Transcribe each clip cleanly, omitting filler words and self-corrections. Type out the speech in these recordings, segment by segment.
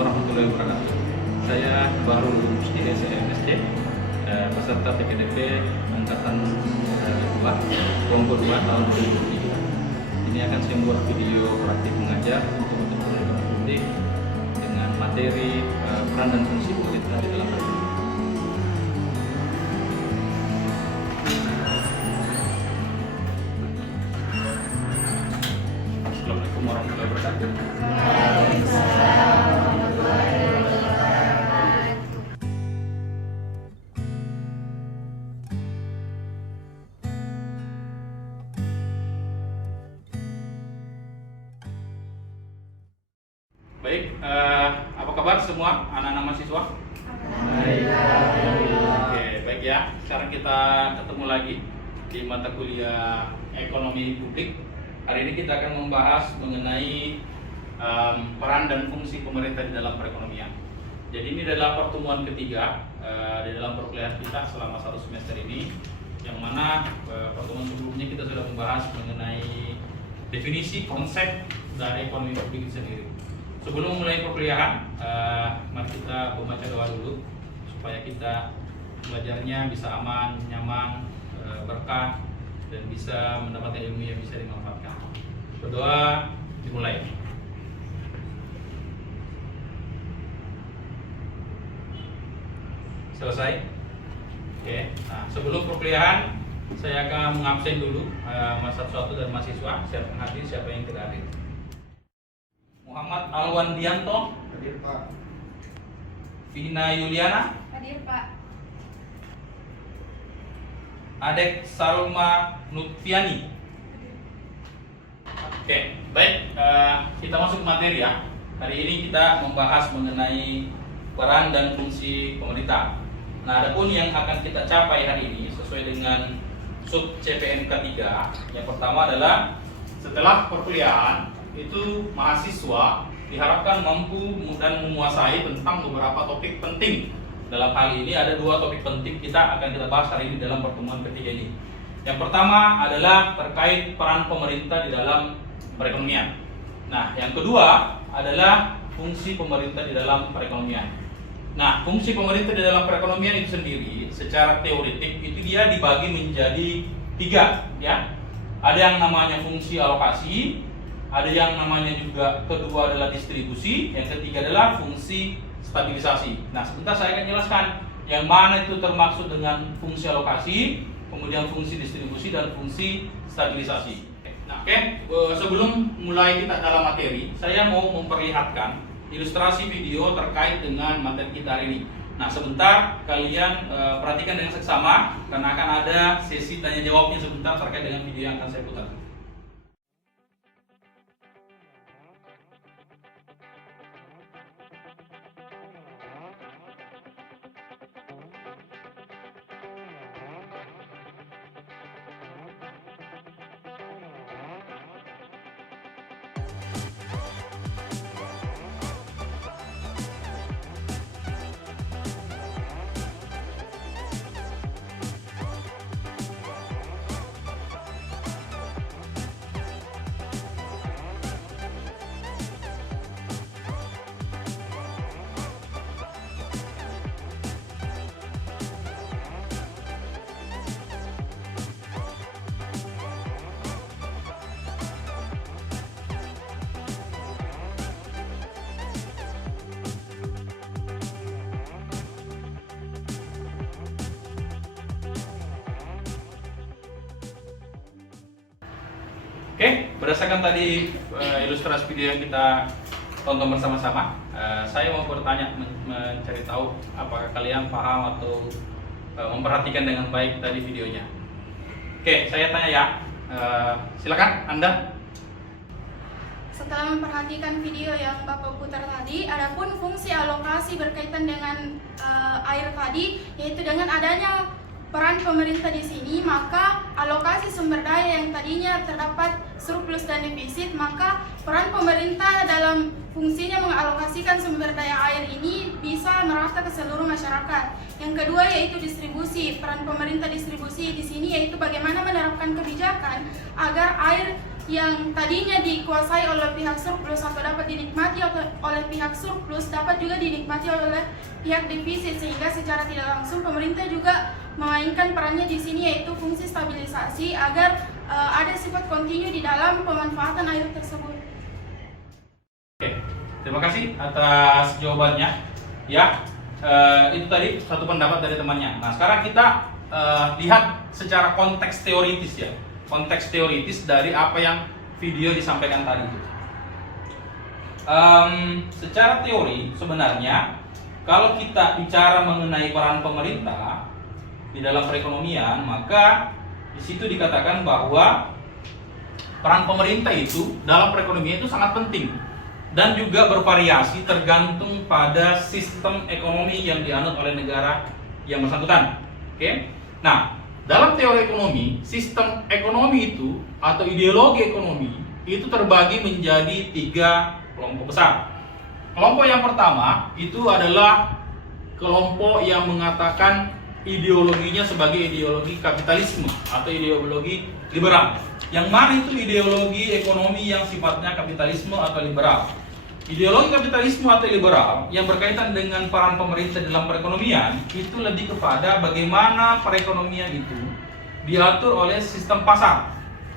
warahmatullahi wabarakatuh. Saya baru lulus di SMSC, peserta PKDP Angkatan 2, kelompok 2 tahun 2003. Ini akan saya buat video praktik mengajar untuk teman-teman publik dengan materi peran dan fungsi pemerintah di dalam perekonomian. Assalamualaikum warahmatullahi wabarakatuh. Baik, apa kabar semua anak-anak mahasiswa? Baik. Oke, baik ya. Sekarang kita ketemu lagi di mata kuliah Ekonomi Publik. Hari ini kita akan membahas mengenai peran dan fungsi pemerintah di dalam perekonomian. Jadi ini adalah pertemuan ketiga di dalam perkuliahan kita selama 1 semester ini, yang mana pertemuan sebelumnya kita sudah membahas mengenai definisi konsep dari ekonomi publik itu sendiri. Sebelum mulai perkuliahan, mari kita membaca doa dulu supaya kita belajarnya bisa aman, nyaman, berkah, dan bisa mendapatkan ilmu yang bisa dimanfaatkan. Berdoa, dimulai. Selesai? Oke. Nah, sebelum perkuliahan, saya akan mengabsen dulu satu-satu dari mahasiswa. Siapa yang hadir, siapa yang tidak hadir. Muhammad Alwandianto, Hadir Pak. Vina Yuliana, Hadir Pak. Adek Salma Nutfiani. Oke, baik, kita masuk ke materi ya. Hari ini kita membahas mengenai peran dan fungsi pemerintah. Nah, adapun yang akan kita capai hari ini sesuai dengan sub CPNK 3. Yang pertama adalah setelah perkuliahan itu mahasiswa diharapkan mampu dan menguasai tentang beberapa topik penting. Dalam hal ini ada 2 topik penting kita bahas hari ini dalam pertemuan ketiga ini. Yang pertama adalah terkait peran pemerintah di dalam perekonomian. Nah, yang kedua adalah fungsi pemerintah di dalam perekonomian. Nah, fungsi pemerintah di dalam perekonomian itu sendiri secara teoretik itu dia dibagi menjadi 3 ya. Ada yang namanya fungsi alokasi, ada yang namanya juga kedua adalah distribusi, yang ketiga adalah fungsi stabilisasi. Nah, sebentar saya akan jelaskan yang mana itu termaksud dengan fungsi alokasi, kemudian fungsi distribusi dan fungsi stabilisasi. Nah, sebelum mulai kita dalam materi, saya mau memperlihatkan ilustrasi video terkait dengan materi kita hari ini. Nah, sebentar kalian perhatikan dengan seksama karena akan ada sesi tanya jawabnya sebentar terkait dengan video yang akan saya putar. Oke, berdasarkan tadi ilustrasi video yang kita tonton bersama-sama, saya mau bertanya, mencari tahu apakah kalian paham atau memperhatikan dengan baik tadi videonya. Oke, saya tanya ya, silakan Anda. Setelah memperhatikan video yang Bapak putar tadi, adapun fungsi alokasi berkaitan dengan air tadi, yaitu dengan adanya peran pemerintah di sini, maka alokasi sumber daya yang tadinya terdapat surplus dan defisit, maka peran pemerintah dalam fungsinya mengalokasikan sumber daya air ini bisa merata ke seluruh masyarakat. Yang kedua yaitu distribusi. Peran pemerintah distribusi di sini yaitu bagaimana menerapkan kebijakan agar air yang tadinya dikuasai oleh pihak surplus atau dapat dinikmati oleh pihak surplus dapat juga dinikmati oleh pihak defisit, sehingga secara tidak langsung pemerintah juga memainkan perannya di sini, yaitu fungsi stabilisasi agar ada sifat kontinu di dalam pemanfaatan air tersebut. Oke, terima kasih atas jawabannya. Ya, itu tadi satu pendapat dari temannya. Nah, sekarang kita lihat secara konteks teoritis ya, konteks teoritis dari apa yang video disampaikan tadi itu. Secara teori sebenarnya kalau kita bicara mengenai peran pemerintah di dalam perekonomian, maka di situ dikatakan bahwa peran pemerintah itu dalam perekonomian itu sangat penting dan juga bervariasi tergantung pada sistem ekonomi yang dianut oleh negara yang bersangkutan. Oke. Nah, dalam teori ekonomi, sistem ekonomi itu atau ideologi ekonomi itu terbagi menjadi 3 kelompok besar. Kelompok yang pertama itu adalah kelompok yang mengatakan ideologinya sebagai ideologi kapitalisme atau ideologi liberal. Yang mana itu ideologi ekonomi yang sifatnya kapitalisme atau liberal. Ideologi kapitalisme atau liberal yang berkaitan dengan peran pemerintah dalam perekonomian itu lebih kepada bagaimana perekonomian itu diatur oleh sistem pasar,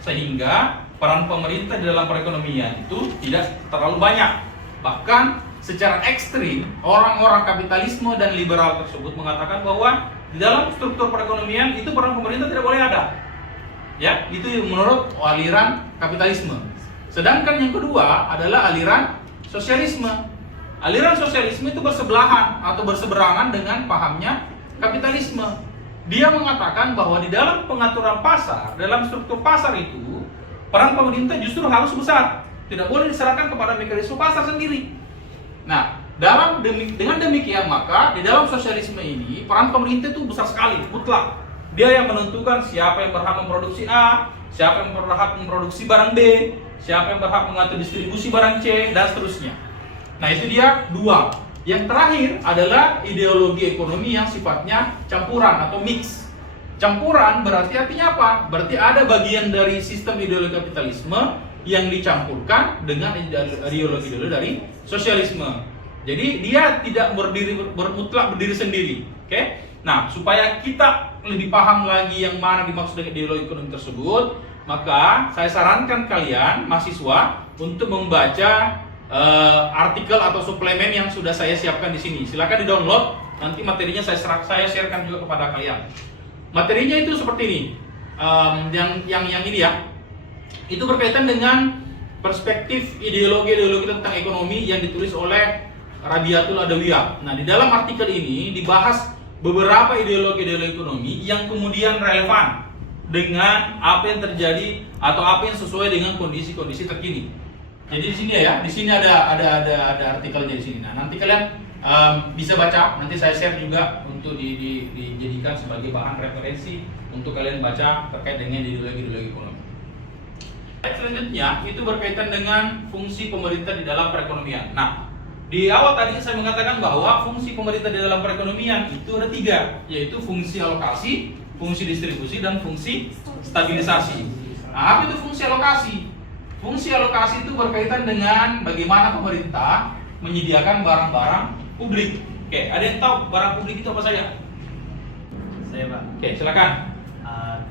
sehingga peran pemerintah di dalam perekonomian itu tidak terlalu banyak. Bahkan secara ekstrim orang-orang kapitalisme dan liberal tersebut mengatakan bahwa di dalam struktur perekonomian itu peran pemerintah tidak boleh ada. Ya, itu menurut aliran kapitalisme. Sedangkan yang kedua adalah aliran sosialisme. Aliran sosialisme itu bersebelahan atau berseberangan dengan pahamnya kapitalisme. Dia mengatakan bahwa di dalam pengaturan pasar, dalam struktur pasar itu, peran pemerintah justru harus besar. Tidak boleh diserahkan kepada mekanisme pasar sendiri. Nah, dengan demikian maka di dalam sosialisme ini peran pemerintah itu besar sekali, mutlak. Dia yang menentukan siapa yang berhak memproduksi A, siapa yang berhak memproduksi barang B, siapa yang berhak mengatur distribusi barang C, dan seterusnya. Nah, itu dia 2. Yang terakhir adalah ideologi ekonomi yang sifatnya campuran atau mix. Campuran berarti artinya apa? Berarti ada bagian dari sistem ideologi kapitalisme yang dicampurkan dengan ideologi dari sosialisme. Jadi dia tidak mutlak berdiri sendiri. Oke? Nah, supaya kita lebih paham lagi yang mana dimaksud dengan ideologi ekonomi tersebut, maka saya sarankan kalian mahasiswa untuk membaca artikel atau suplemen yang sudah saya siapkan di sini. Silakan di-download, nanti materinya saya sharekan juga kepada kalian. Materinya itu seperti ini. Yang ini ya. Itu berkaitan dengan perspektif ideologi tentang ekonomi yang ditulis oleh Rabiatul Adawiyah. Nah, di dalam artikel ini dibahas beberapa ideologi ekonomi yang kemudian relevan dengan apa yang terjadi atau apa yang sesuai dengan kondisi-kondisi terkini. Jadi di sini ya, di sini ada artikelnya di sini. Nah, nanti kalian bisa baca, nanti saya share juga untuk dijadikan sebagai bahan referensi untuk kalian baca terkait dengan ideologi ekonomi. Selanjutnya itu berkaitan dengan fungsi pemerintah di dalam perekonomian. Nah, di awal tadi saya mengatakan bahwa fungsi pemerintah di dalam perekonomian itu ada 3, yaitu fungsi alokasi, fungsi distribusi, dan fungsi stabilisasi. Nah, apa itu fungsi alokasi? Fungsi alokasi itu berkaitan dengan bagaimana pemerintah menyediakan barang-barang publik. Oke, ada yang tahu barang publik itu apa saja? Saya, Pak. Oke, silakan.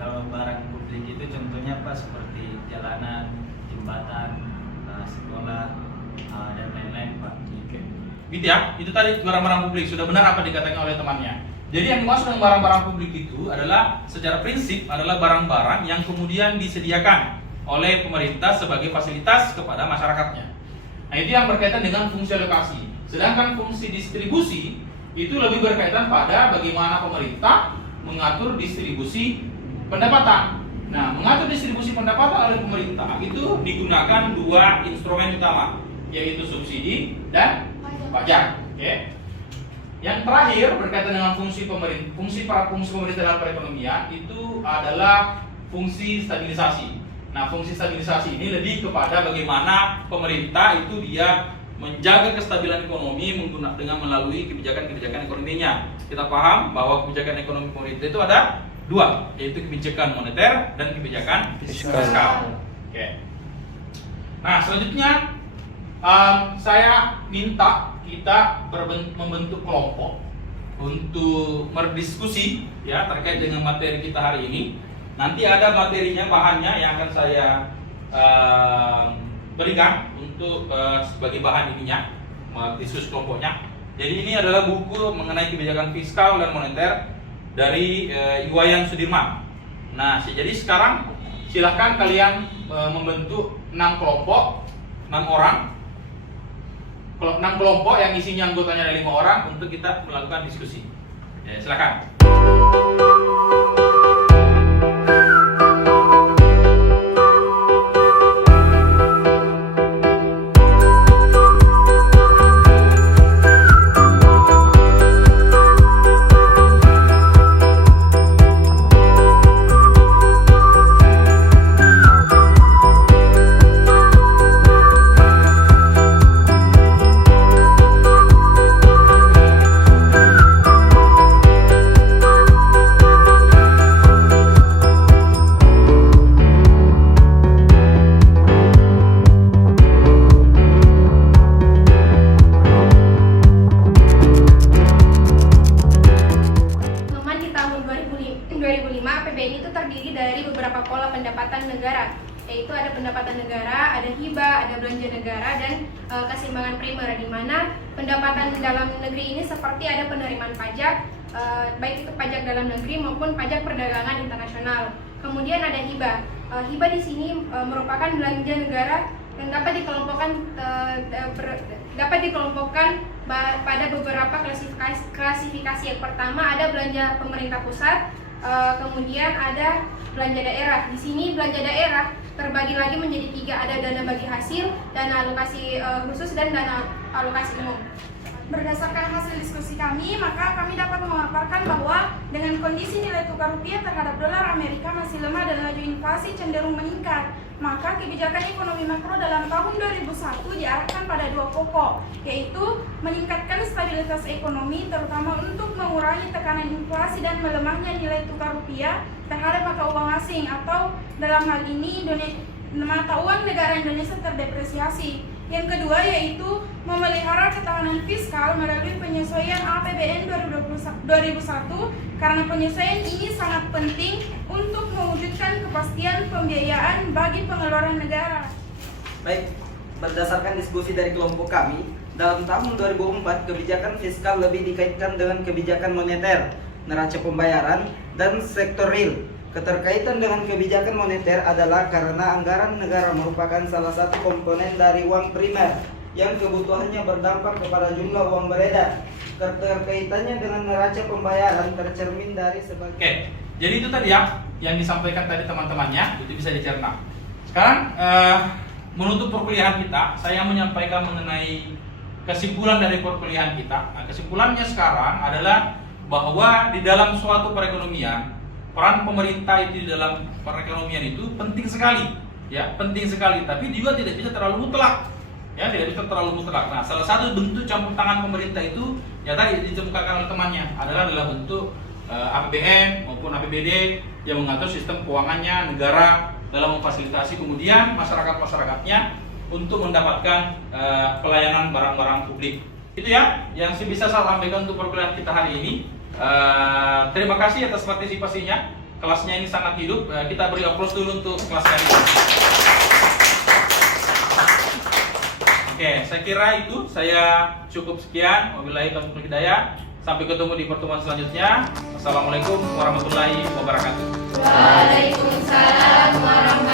Kalau barang publik itu contohnya Pak seperti jalanan, jembatan, sekolah, dan lain-lain, Pak. Oke. Gitu ya, itu tadi barang-barang publik. Sudah benar apa dikatakan oleh temannya. Jadi yang dimaksud dengan barang-barang publik itu adalah secara prinsip adalah barang-barang yang kemudian disediakan oleh pemerintah sebagai fasilitas kepada masyarakatnya. Nah, itu yang berkaitan dengan fungsi alokasi. Sedangkan fungsi distribusi itu lebih berkaitan pada bagaimana pemerintah mengatur distribusi pendapatan. Nah, mengatur distribusi pendapatan oleh pemerintah itu digunakan 2 instrumen utama, yaitu subsidi dan pajak. Oke. Yang terakhir berkaitan dengan fungsi pemerintah dalam perekonomian itu adalah fungsi stabilisasi. Nah, fungsi stabilisasi ini lebih kepada bagaimana pemerintah itu dia menjaga kestabilan ekonomi dengan melalui kebijakan-kebijakan ekonominya. Kita paham bahwa kebijakan ekonomi pemerintah itu ada 2, yaitu kebijakan moneter dan kebijakan fiskal. Oke. Nah, selanjutnya saya minta kita membentuk kelompok untuk berdiskusi ya terkait dengan materi kita hari ini. Nanti ada materinya, bahannya yang akan saya berikan untuk sebagai bahan ininya, diskusi kelompoknya. Jadi ini adalah buku mengenai kebijakan fiskal dan moneter dari Iwayan Sudirman. Nah, jadi sekarang silahkan kalian membentuk 6 kelompok, 6 orang. 6 kelompok yang isinya anggotanya ada 5 orang untuk kita melakukan diskusi. Ya, silakan. APBN itu terdiri dari beberapa pola pendapatan negara, yaitu ada pendapatan negara, ada hibah, ada belanja negara, dan keseimbangan primer, di mana pendapatan dalam negeri ini seperti ada penerimaan pajak, baik itu pajak dalam negeri maupun pajak perdagangan internasional. Kemudian ada hibah. Hibah di sini merupakan belanja negara yang dapat dikelompokkan pada beberapa klasifikasi. Yang pertama ada belanja pemerintah pusat, kemudian ada belanja daerah. Di sini belanja daerah terbagi lagi menjadi 3, ada dana bagi hasil, dana alokasi khusus, dan dana alokasi umum. Berdasarkan hasil diskusi kami, maka kami dapat memaparkan bahwa dengan kondisi nilai tukar rupiah terhadap dolar Amerika masih lemah dan laju inflasi cenderung meningkat, maka kebijakan ekonomi makro dalam tahun 2001 diarahkan pada 2 pokok, yaitu meningkatkan stabilitas ekonomi terutama untuk mengurangi tekanan inflasi dan melemahnya nilai tukar rupiah terhadap mata uang asing, atau dalam hal ini mata uang negara Indonesia terdepresiasi. Yang kedua yaitu memelihara ketahanan fiskal melalui penyesuaian APBN 2021, karena penyesuaian ini sangat penting untuk mewujudkan kepastian pembiayaan bagi pengeluaran negara. Baik, berdasarkan diskusi dari kelompok kami, dalam tahun 2004 kebijakan fiskal lebih dikaitkan dengan kebijakan moneter, neraca pembayaran, dan sektor real. Keterkaitan dengan kebijakan moneter adalah karena anggaran negara merupakan salah satu komponen dari uang primer yang kebutuhannya berdampak kepada jumlah uang beredar. Keterkaitannya dengan neraca pembayaran tercermin dari sebagai... Oke, jadi itu tadi ya yang disampaikan tadi teman-temannya, itu bisa dicerna. Sekarang menutup perkuliahan kita, saya menyampaikan mengenai kesimpulan dari perkuliahan kita. Nah, kesimpulannya sekarang adalah bahwa di dalam suatu perekonomian, peran pemerintah itu di dalam perekonomian itu penting sekali, ya, penting sekali. Tapi juga tidak bisa terlalu mutlak, ya, tidak bisa terlalu mutlak. Nah, salah satu bentuk campur tangan pemerintah itu, ya tadi ditemukan oleh temannya, adalah dalam bentuk APBN maupun APBD yang mengatur sistem keuangannya negara dalam memfasilitasi kemudian masyarakat-masyarakatnya untuk mendapatkan pelayanan barang-barang publik. Itu ya yang bisa saya sampaikan untuk perkuliahan kita hari ini. Terima kasih atas partisipasinya. Kelasnya ini sangat hidup. Kita beri aplaus dulu untuk kelas kali ini. Oke, saya kira itu saya cukup sekian. Wabillahi taufiq wal hidayah. Sampai ketemu di pertemuan selanjutnya. Assalamualaikum warahmatullahi wabarakatuh. Waalaikumsalam warahmatullahi wabarakatuh.